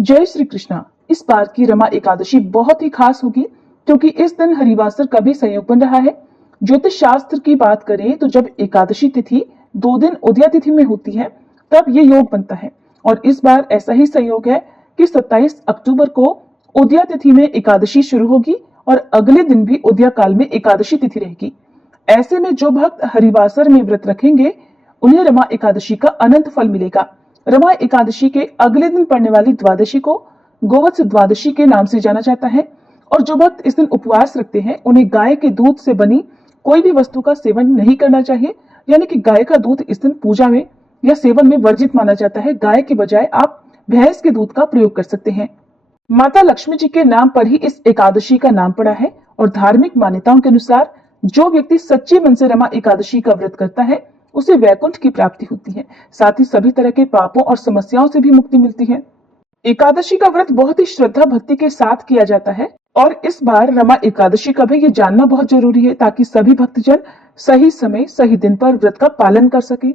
जय श्री कृष्णा। इस बार की रमा एकादशी बहुत ही खास होगी क्योंकि इस दिन हरिवासर का भी संयोग बन रहा है। ज्योतिष शास्त्र की बात करें तो जब एकादशी तिथि 2 दिन उदया तिथि में होती है तब ये योग बनता है और इस बार ऐसा ही संयोग है कि 27 अक्टूबर को उदया तिथि में एकादशी शुरू होगी और अगले दिन भी उदया काल में एकादशी तिथि रहेगी। ऐसे में जो भक्त हरिवासर में व्रत रखेंगे उन्हें रमा एकादशी का अनंत फल मिलेगा। रमा एकादशी के अगले दिन पड़ने वाली द्वादशी को गोवत्स द्वादशी के नाम से जाना जाता है और जो भक्त इस दिन उपवास रखते हैं उन्हें गाय के दूध से बनी कोई भी वस्तु का सेवन नहीं करना चाहिए, यानी कि गाय का दूध इस दिन पूजा में या सेवन में वर्जित माना जाता है। गाय के बजाय आप भैंस के दूध का प्रयोग कर सकते हैं। माता लक्ष्मी जी के नाम पर ही इस एकादशी का नाम पड़ा है और धार्मिक मान्यताओं के अनुसार जो व्यक्ति सच्चे मन से रमा एकादशी का व्रत करता है उसे वैकुंठ की प्राप्ति होती है। साथ ही सभी तरह के पापों और समस्याओं से भी मुक्ति मिलती है। एकादशी का व्रत बहुत ही श्रद्धा भक्ति के साथ किया जाता है और इस बार रमा एकादशी का भी ये जानना बहुत जरूरी है ताकि सभी भक्तजन सही समय सही दिन पर व्रत का पालन कर सके।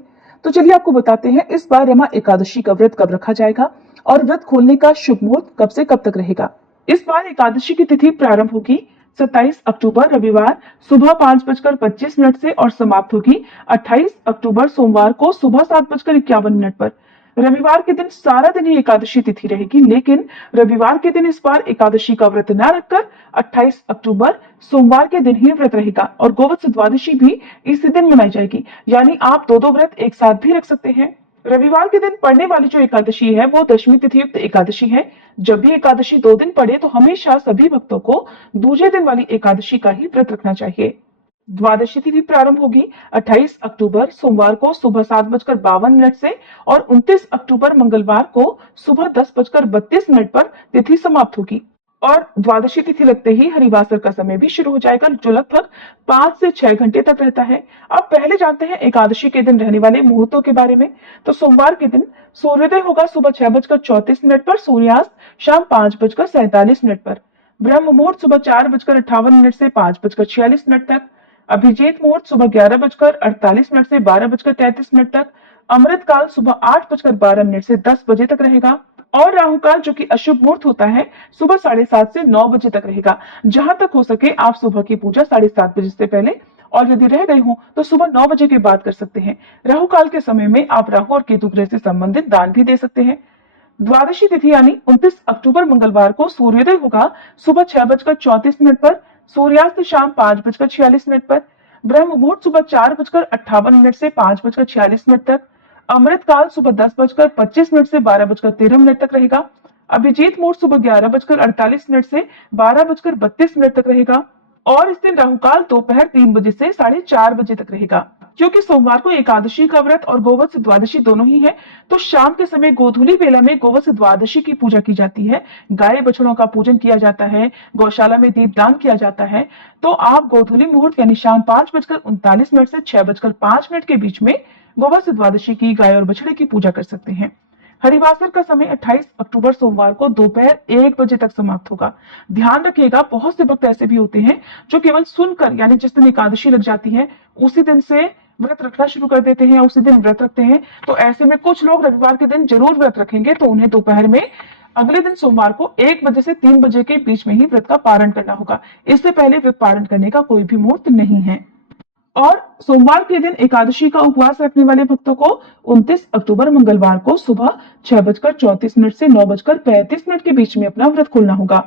तो चलिए आपको बताते हैं इस बार रमा एकादशी का व्रत कब रखा जाएगा और व्रत खोलने का शुभ मुहूर्त कब से कब तक रहेगा। इस बार एकादशी की तिथि प्रारंभ होगी 27 अक्टूबर रविवार सुबह 5:25 से और समाप्त होगी 28 अक्टूबर सोमवार को सुबह 7:51 पर। रविवार के दिन सारा दिन ही एकादशी तिथि रहेगी, लेकिन रविवार के दिन इस बार एकादशी का व्रत न रखकर 28 अक्टूबर सोमवार के दिन ही व्रत रहेगा और गोवत्स द्वादशी भी इसी दिन मनाई जाएगी, यानी आप दो व्रत एक साथ भी रख सकते हैं। रविवार के दिन पड़ने वाली जो एकादशी है वो दशमी तिथि युक्त एकादशी है। जब भी एकादशी 2 दिन पड़े तो हमेशा सभी भक्तों को दूसरे दिन वाली एकादशी का ही व्रत रखना चाहिए। द्वादशी तिथि प्रारंभ होगी 28 अक्टूबर सोमवार को सुबह 7:52 से और 29 अक्टूबर मंगलवार को सुबह 10:32 पर तिथि समाप्त होगी और द्वादशी तिथि लगते ही हरिवासर का समय भी शुरू हो जाएगा जो लगभग 5 से 6 घंटे तक रहता है। अब पहले जानते हैं एकादशी के दिन रहने वाले मुहूर्तों के बारे में। तो सोमवार के दिन सूर्योदय होगा सुबह 6:34 पर, सूर्यास्त शाम 5:47 पर। ब्रह्म मुहूर्त सुबह 4:58 से 5:46 तक। अभिजीत मुहूर्त सुबह 11:48 से 12:33 तक। अमृत काल सुबह 8:12 से 10 बजे तक रहेगा और राहु काल जो कि अशुभ मुहूर्त होता है सुबह 7:30 से 9 बजे तक रहेगा। जहां तक हो सके आप सुबह की पूजा 7:30 बजे से पहले और यदि रह गई हो तो सुबह 9 बजे के बाद कर सकते हैं। राहु काल के समय में आप राहु और केतु ग्रह से संबंधित दान भी दे सकते हैं। द्वादशी तिथि यानी 29 अक्टूबर मंगलवार को सूर्योदय होगा सुबह 6:34 पर, सूर्यास्त शाम 5:46 पर। ब्रह्म मुहूर्त सुबह 4:58 से 5:46 तक। अमृत काल सुबह 10:25 से 12:13 तक रहेगा। अभिजीत मुहूर्त सुबह 11:48 से 12:32 तक रहेगा और इस दिन राहु काल दोपहर 3 बजे से 4:30 बजे तक रहेगा। क्योंकि सोमवार को एकादशी का व्रत और गोवत्स द्वादशी दोनों ही है तो शाम के समय गोधूली बेला में गोवत्स द्वादशी की पूजा की जाती है। गाय बछड़ों का पूजन किया जाता है, गौशाला में दीपदान किया जाता है। तो आप गोधूली मुहूर्त यानी शाम 5:39 से 6:05 के बीच में गोवत्स द्वादशी की गाय और बछड़े की पूजा कर सकते हैं। हरिवासर का समय 28 अक्टूबर सोमवार को दोपहर 1 बजे तक समाप्त होगा। ध्यान रखिएगा बहुत से भक्त ऐसे भी होते हैं जो केवल सुनकर यानी जिस दिन एकादशी लग जाती है उसी दिन से व्रत रखना शुरू कर देते हैं, उसी दिन व्रत रखते हैं। तो ऐसे में कुछ लोग रविवार के दिन जरूर व्रत रखेंगे तो उन्हें दोपहर में अगले दिन सोमवार को 1 बजे से 3 बजे के बीच में ही व्रत का पारण करना होगा। इससे पहले व्रत पारण करने का कोई भी मुहूर्त नहीं है। और सोमवार के दिन एकादशी का उपवास रखने वाले भक्तों को 29 अक्टूबर मंगलवार को सुबह 6:34 से 9:35 के बीच में अपना व्रत खोलना होगा।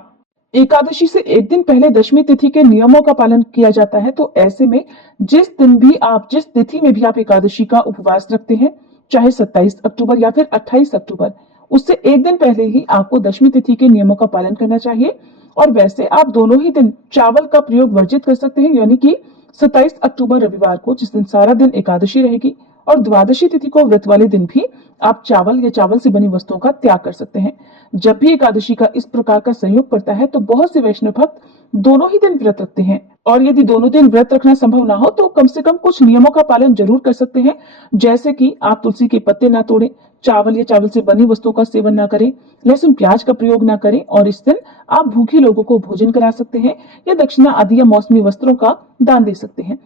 एकादशी से एक दिन पहले दशमी तिथि के नियमों का पालन किया जाता है। तो ऐसे में जिस दिन भी आप जिस तिथि में भी आप एकादशी का उपवास रखते हैं, चाहे 27 अक्टूबर या फिर 28 अक्टूबर, उससे एक दिन पहले ही आपको दशमी तिथि के नियमों का पालन करना चाहिए। और वैसे आप दोनों ही दिन चावल का प्रयोग वर्जित कर सकते हैं, यानी कि 27 अक्टूबर रविवार को जिस दिन सारा दिन एकादशी रहेगी और द्वादशी तिथि को व्रत वाले दिन भी आप चावल या चावल से बनी वस्तुओं का त्याग कर सकते हैं। जब भी एकादशी का इस प्रकार का संयोग पड़ता है तो बहुत से वैष्णव भक्त दोनों ही दिन व्रत रखते हैं और यदि दोनों दिन व्रत रखना संभव ना हो तो कम से कम कुछ नियमों का पालन जरूर कर सकते हैं, जैसे कि आप तुलसी के पत्ते ना तोड़ें, चावल या चावल से बनी वस्तुओं का सेवन ना करें, लहसुन प्याज का प्रयोग ना करें और इस दिन आप भूखे लोगों को भोजन करा सकते हैं या दक्षिणा आदि या मौसमी वस्त्रों का दान दे सकते हैं।